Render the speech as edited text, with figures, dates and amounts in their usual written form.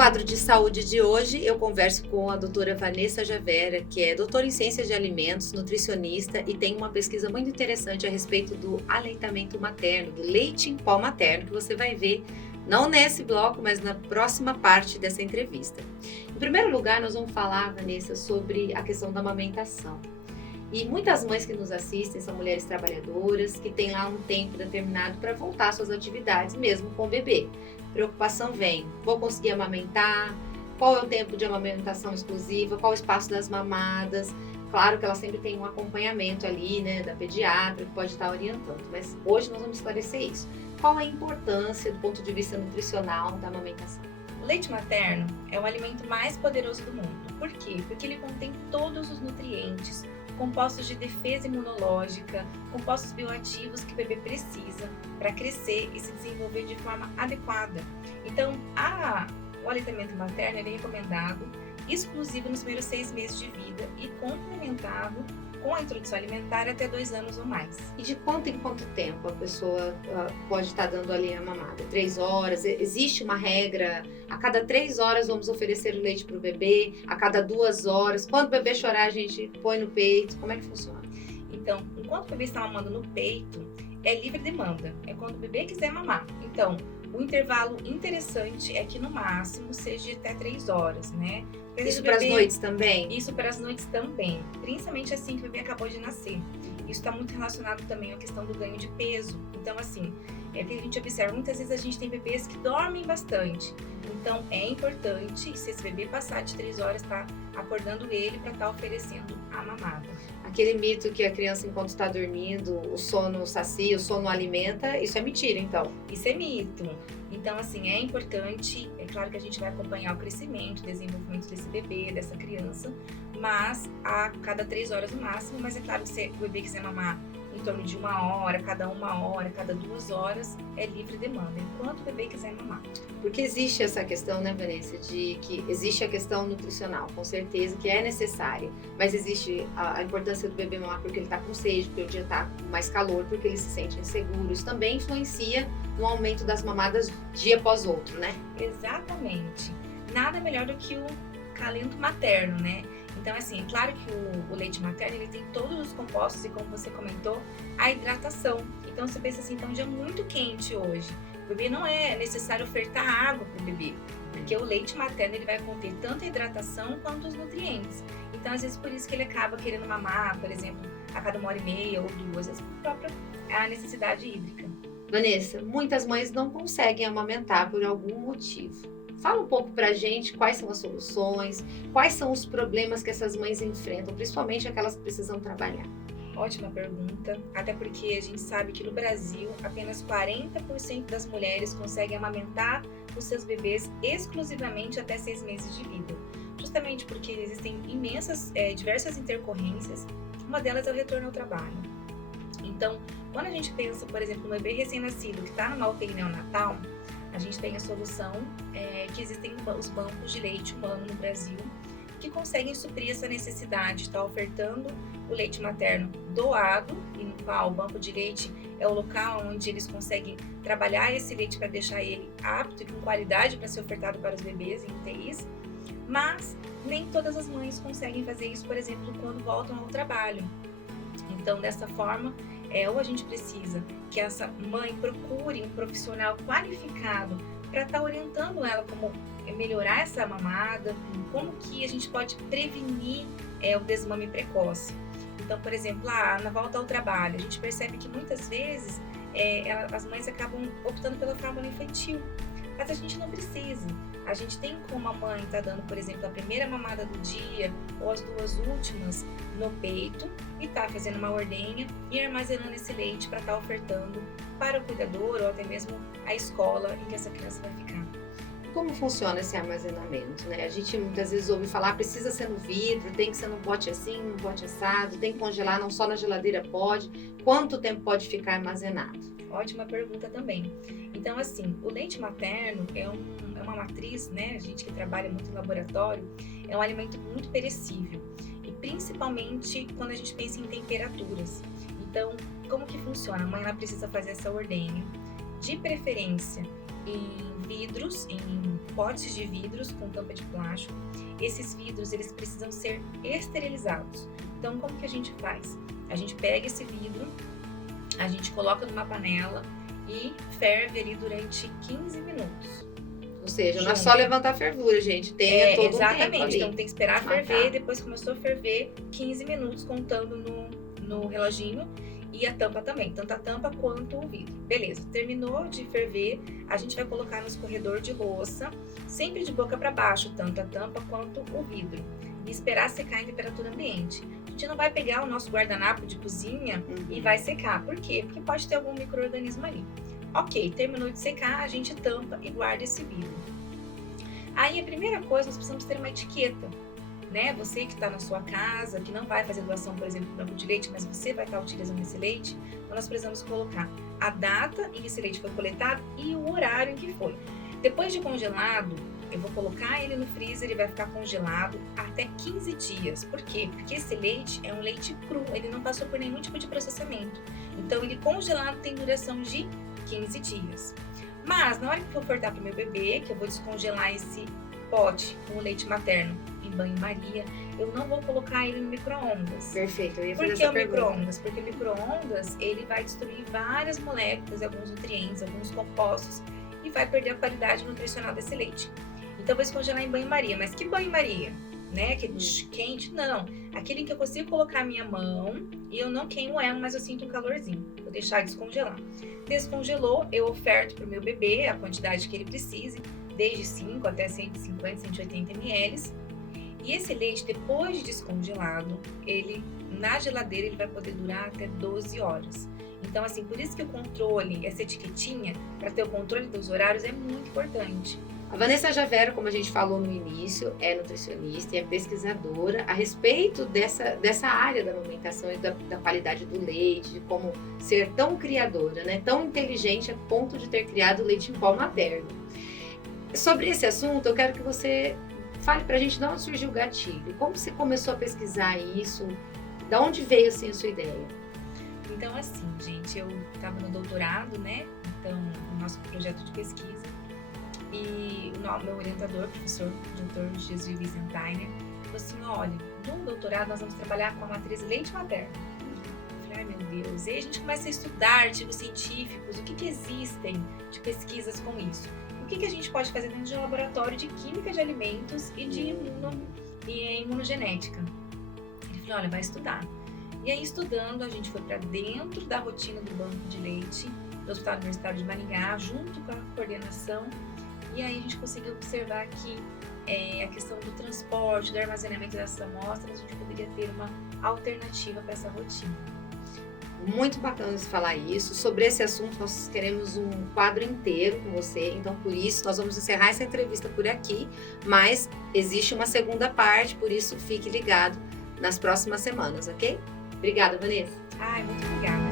quadro de saúde de hoje, eu converso com a doutora Vanessa Javera, que é doutora em Ciências de Alimentos, nutricionista e tem uma pesquisa muito interessante a respeito do aleitamento materno, do leite em pó materno, que você vai ver não nesse bloco, mas na próxima parte dessa entrevista. Em primeiro lugar, nós vamos falar, Vanessa, sobre a questão da amamentação. E muitas mães que nos assistem são mulheres trabalhadoras que têm lá um tempo determinado para voltar às suas atividades, mesmo com o bebê. Preocupação vem, vou conseguir amamentar? Qual é o tempo de amamentação exclusiva? Qual o espaço das mamadas? Claro que ela sempre tem um acompanhamento ali, né, da pediatra que pode estar orientando, mas hoje nós vamos esclarecer isso. Qual a importância do ponto de vista nutricional da amamentação? O leite materno é o alimento mais poderoso do mundo. Por quê? Porque ele contém todos os nutrientes, compostos de defesa imunológica, compostos bioativos que o bebê precisa para crescer e se desenvolver de forma adequada. Então, o aleitamento materno é recomendado exclusivo nos primeiros 6 meses de vida e complementado com a introdução alimentar até 2 anos ou mais. E de quanto em quanto tempo a pessoa pode estar dando ali a mamada? 3 horas? Existe uma regra? A cada 3 horas vamos oferecer o leite para o bebê? A cada 2 horas? Quando o bebê chorar, a gente põe no peito? Como é que funciona? Então, enquanto o bebê está mamando no peito, é livre demanda. É quando o bebê quiser mamar. Então, o intervalo interessante é que no máximo seja de até 3 horas, né? Isso para as noites também? Isso para as noites também, principalmente assim que o bebê acabou de nascer. Isso está muito relacionado também à questão do ganho de peso. Então, assim, é que a gente observa, muitas vezes a gente tem bebês que dormem bastante. Então, é importante, se esse bebê passar de 3 horas, estar acordando ele para estar oferecendo a mamada. Aquele mito que a criança, enquanto está dormindo, o sono sacia, o sono alimenta, isso é mentira, então? Isso é mito. Então, assim, é importante, é claro que a gente vai acompanhar o crescimento, o desenvolvimento desse bebê, dessa criança, mas a cada 3 horas no máximo, mas é claro que se o bebê quiser mamar em torno de 1 hora, cada 1 hora, cada 2 horas, é livre demanda, enquanto o bebê quiser mamar. Porque existe essa questão, né, Vanessa, de que existe a questão nutricional, com certeza que é necessária, mas existe a importância do bebê mamar porque ele está com sede, porque o dia está com mais calor, porque ele se sente inseguro. Isso também influencia no aumento das mamadas dia após outro, né? Exatamente. Nada melhor do que o calento materno, né? Então, assim, é claro que o leite materno, ele tem todos os compostos e, como você comentou, a hidratação. Então, você pensa assim, então, um dia muito quente hoje. O bebê não é necessário ofertar água para o bebê, porque o leite materno, ele vai conter tanto a hidratação quanto os nutrientes. Então, às vezes, por isso que ele acaba querendo mamar, por exemplo, a cada 1h30 ou 2, às vezes, por própria a necessidade hídrica. Vanessa, muitas mães não conseguem amamentar por algum motivo. Fala um pouco pra gente quais são as soluções, quais são os problemas que essas mães enfrentam, principalmente aquelas que precisam trabalhar. Ótima pergunta, até porque a gente sabe que no Brasil apenas 40% das mulheres conseguem amamentar os seus bebês exclusivamente até 6 meses de vida. Justamente porque existem diversas intercorrências, uma delas é o retorno ao trabalho. Então, quando a gente pensa, por exemplo, no bebê recém-nascido que está numa UTI neonatal, a gente tem a solução que existem os bancos de leite humano no Brasil que conseguem suprir essa necessidade de estar ofertando o leite materno doado, e no qual o banco de leite é o local onde eles conseguem trabalhar esse leite para deixar ele apto e com qualidade para ser ofertado para os bebês em UTIs, mas nem todas as mães conseguem fazer isso, por exemplo, quando voltam ao trabalho. Então, dessa forma, ou a gente precisa que essa mãe procure um profissional qualificado para estar orientando ela como melhorar essa mamada, como que a gente pode prevenir o desmame precoce. Então, por exemplo, na volta ao trabalho, a gente percebe que muitas vezes as mães acabam optando pela fórmula infantil, mas a gente não precisa. A gente tem como a mãe estar dando, por exemplo, a primeira mamada do dia ou as 2 últimas no peito e estar fazendo uma ordenha e armazenando esse leite para estar ofertando para o cuidador ou até mesmo a escola em que essa criança vai ficar. Como funciona esse armazenamento, né? A gente muitas vezes ouve falar, precisa ser no vidro, tem que ser num pote assim, num pote assado, tem que congelar, não só na geladeira pode. Quanto tempo pode ficar armazenado? Ótima pergunta também. Então, assim, o leite materno é uma matriz, né? A gente que trabalha muito em laboratório, é um alimento muito perecível. E principalmente quando a gente pensa em temperaturas. Então, como que funciona? A mãe ela precisa fazer essa ordenha. De preferência, em vidros, em potes de vidros com tampa de plástico. Esses vidros, eles precisam ser esterilizados. Então, como que a gente faz? A gente pega esse vidro, a gente coloca numa panela e ferve ali durante 15 minutos. Ou seja, não é só levantar a fervura, gente. Tem todo um tempo exatamente. ali. Então tem que esperar ferver. Tá. Depois começou a ferver 15 minutos contando no reloginho. E a tampa também, tanto a tampa quanto o vidro. Beleza, terminou de ferver, a gente vai colocar no escorredor de louça, sempre de boca para baixo, tanto a tampa quanto o vidro. E esperar secar em temperatura ambiente. A gente não vai pegar o nosso guardanapo de cozinha e vai secar. Por quê? Porque pode ter algum micro-organismo ali. Ok, terminou de secar, a gente tampa e guarda esse vidro. Aí a primeira coisa, nós precisamos ter uma etiqueta, né? Você que está na sua casa, que não vai fazer doação, por exemplo, do banco de leite, mas você vai estar utilizando esse leite, então nós precisamos colocar a data em que esse leite foi coletado e o horário em que foi. Depois de congelado, eu vou colocar ele no freezer, ele vai ficar congelado até 15 dias. Por quê? Porque esse leite é um leite cru, ele não passou por nenhum tipo de processamento. Então, ele congelado tem duração de 15 dias. Mas, na hora que eu for ofertar para o meu bebê, que eu vou descongelar esse pote com o leite materno em banho-maria, eu não vou colocar ele no micro-ondas. Perfeito, eu ia fazer Por que essa o pergunta. micro-ondas? Porque o micro-ondas, ele vai destruir várias moléculas, alguns nutrientes, alguns compostos e vai perder a qualidade nutricional desse leite. Então, eu vou descongelar em banho-maria. Mas que banho-maria? Né? Aquele quente? Não. Aquele em que eu consigo colocar a minha mão e eu não queimo ela, mas eu sinto um calorzinho. Vou deixar descongelar. Descongelou, eu oferto para o meu bebê a quantidade que ele precise, desde 5 até 150, 180 ml. E esse leite, depois de descongelado, ele na geladeira ele vai poder durar até 12 horas. Então, assim, por isso que o controle, essa etiquetinha, para ter o controle dos horários é muito importante. A Vanessa Javera, como a gente falou no início, é nutricionista e é pesquisadora a respeito dessa área da amamentação e da qualidade do leite, de como ser tão criadora, né? Tão inteligente a ponto de ter criado o leite em pó materno. Sobre esse assunto, eu quero que você fale pra gente de onde surgiu o gatilho, como você começou a pesquisar isso, de onde veio assim a sua ideia? Então, assim, gente, eu estava no doutorado, né? Então, o nosso projeto de pesquisa. E o meu orientador, professor Dr. Jesus Vicentainer, falou assim, olha, no doutorado nós vamos trabalhar com a matriz leite materno. Eu falei, ai meu Deus, e aí a gente começa a estudar artigos científicos, o que existem de pesquisas com isso. O que a gente pode fazer dentro de um laboratório de química de alimentos e de imunogenética. Ele falou, olha, vai estudar. E aí, estudando, a gente foi para dentro da rotina do banco de leite do Hospital Universitário de Maringá, junto com a coordenação. E aí, a gente conseguiu observar que a questão do transporte, do armazenamento dessas amostras, a gente poderia ter uma alternativa para essa rotina. Muito bacana você falar isso. Sobre esse assunto, nós queremos um quadro inteiro com você. Então, por isso, nós vamos encerrar essa entrevista por aqui. Mas existe uma segunda parte, por isso, fique ligado nas próximas semanas, ok? Obrigada, Vanessa. Ai, muito obrigada.